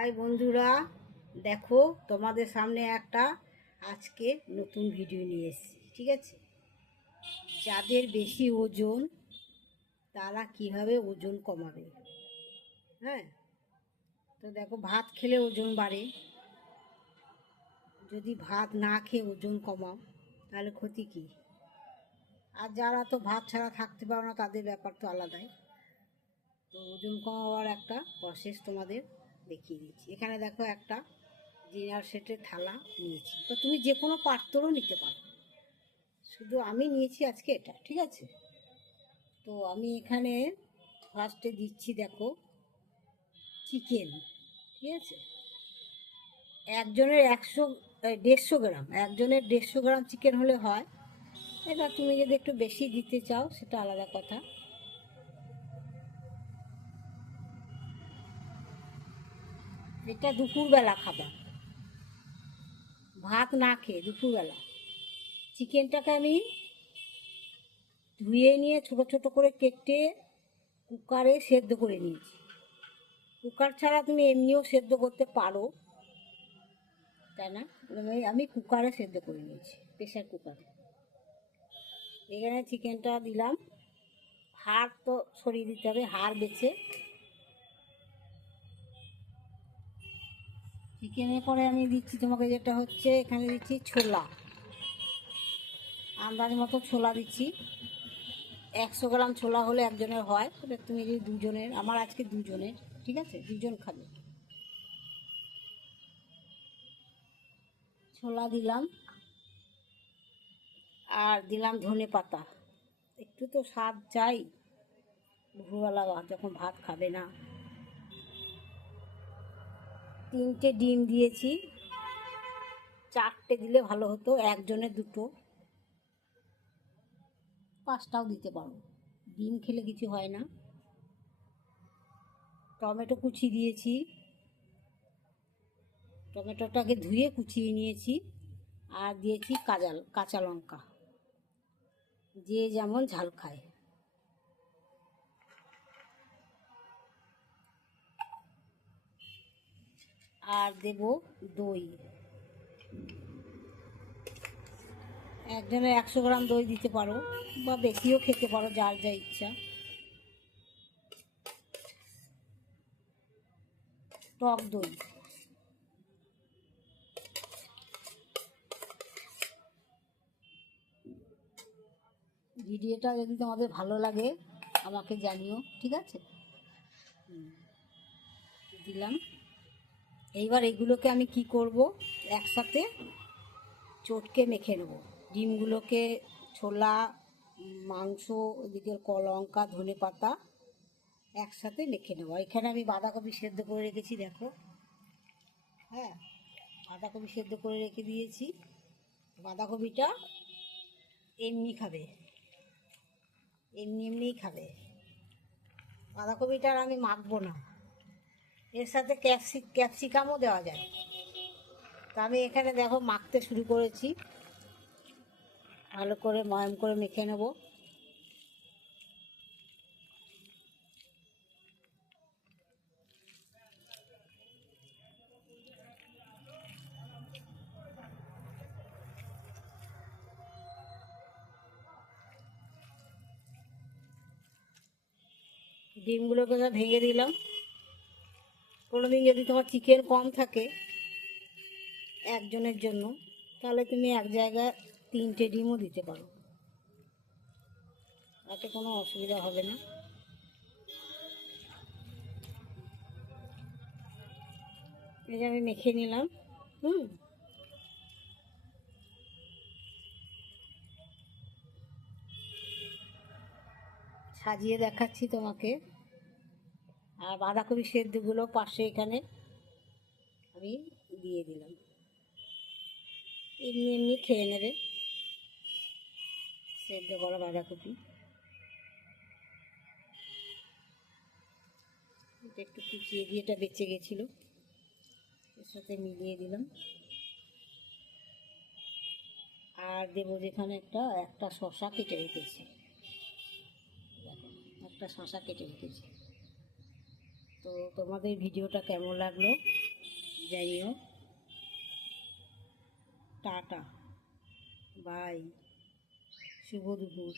High বন্ধুরা, দেখো তোমাদের সামনে একটা আজকে নতুন ভিডিও নিয়ে এসেছি, ঠিক আছে? যাদের বেশি ওজন, তারা কীভাবে ওজন কমাবে? হ্যাঁ? তো দেখো, ভাত খেলে ওজন বাড়ে। যদি ভাত না খেয়ে ওজন কমাও, তাহলে ক্ষতি কী? আর যারা তো ভাত ছাড়া থাকতে পারো না, তাদের ব্যাপার তো আলাদাই। তো ওজন কমাবার একটা প্রসেস তোমাদের দেখিয়ে দিচ্ছি। এখানে দেখো একটা ডিনার সেটের থালা নিয়েছি। তো তুমি যে কোনো পাত্রও নিতে পারো। শুধু আমি নিয়েছি আজকে এটা, ঠিক আছে? তো আমি এখানে ফার্স্টে দিচ্ছি দেখো চিকেন ঠিক আছে? একজনের একশো দেড়শো গ্রাম, একজনের দেড়শো গ্রাম চিকেন হলে হয়। এটা তুমি যদি একটু বেশি দিতে চাও, সেটা আলাদা কথা। এটা দুপুরবেলা খাবার। ভাত না খেয়ে দুপুরবেলা। চিকেনটাকে আমি ধুয়ে নিয়ে ছোট ছোট করে কেটে কুকারে সেদ্ধ করে নিয়েছি। কুকার ছাড়া তুমি এমনিও সেদ্ধ করতে পারো। তাই না? আমি- কুকারে সেদ্ধ করে নিয়েছি প্রেশার কুকারে। এখানে চিকেনটা দিলাম। হাড় তো সরিয়ে দিতে হবে, হাড় বেছে চিকেনের পরে আমি দিচ্ছি তোমাকে যেটা হচ্ছে, এখানে দিচ্ছি ছোলা। আন্দাজ মতো ছোলা দিচ্ছি। একশো গ্রাম ছোলা হলে একজনের হয় এবার তুমি যদি দুজনের, আমার আজকে দুজনের, ঠিক আছে? দুজন খাবে। ছোলা দিলাম। আর দিলাম ধনে পাতা। একটু তো স্বাদ চাই। দুপুরবেলা যখন ভাত খাবে না তিনটে ডিম দিয়েছি। চারটে দিলে ভালো হতো একজনের দুটো। পাঁচটাও দিতে পারো। ডিম খেলে কিছু হয় না। টমেটো কুচি দিয়েছি। টমেটোটাকে ধুয়ে কুচিয়ে নিয়েছি আর দিয়েছি কাঁচা কাঁচা লঙ্কা। যে যেমন ঝাল খায়। আর দেব দই। একজনের একশো গ্রাম দই দিতে পারো বা বেশিও খেতে পারো, যার যা ইচ্ছা। টক দই। ভিডিওটা যদি তোমাদের ভালো লাগে, আমাকে জানিও, ঠিক আছে? দিলাম। এইবার এগুলোকে আমি কি করব? একসাথে চটকে মেখে নেব। ডিমগুলোকে ছোলা, মাংস, ওদিকে কলঙ্কা লঙ্কা ধনে পাতা একসাথে মেখে নেব। এখানে আমি বাঁধাকপি সেদ্ধ করে রেখেছি, দেখো। হ্যাঁ বাঁধাকপি সেদ্ধ করে রেখে দিয়েছি। বাঁধাকপিটা এমনি খাবে। এমনি এমনিই খাবে। বাঁধাকপিটা আর আমি মাখবো না। এর সাথে ক্যাপসি, ক্যাপসিকামও দেওয়া যায়। তা আমি এখানে দেখো মাখতে শুরু করেছি। ভালো করে ময়ম করে মেখে নেব। ডিমগুলোকে ভেঙে দিলাম। কোনোদিন যদি তোমার চিকেন কম থাকে একজনের জন্য, তাহলে তুমি এক জায়গায় তিনটে ডিমও দিতে পারো। তাতে কোনো অসুবিধা হবে না। এই যে আমি মেখে নিলাম, হুম। সাজিয়ে দেখাচ্ছি তোমাকে। আর বাঁধাকপি সেদ্ধগুলো পাশে এখানে আমি দিয়ে দিলাম। এমনি এমনি খেয়ে নেবে। সেদ্ধ করা বাঁধাকপি। এটা একটু কুচিয়ে দিয়ে এটা বেঁচে গেছিল। এর সাথে মিলিয়ে দিলাম। আর দেবো যেখানে একটা একটা শশা কেটে রেখেছি। একটা শশা কেটে রেখেছি। তো তোমাদের ভিডিওটা কেমন লাগল জানিও। টাটা। বাই। শুভ দুপুর।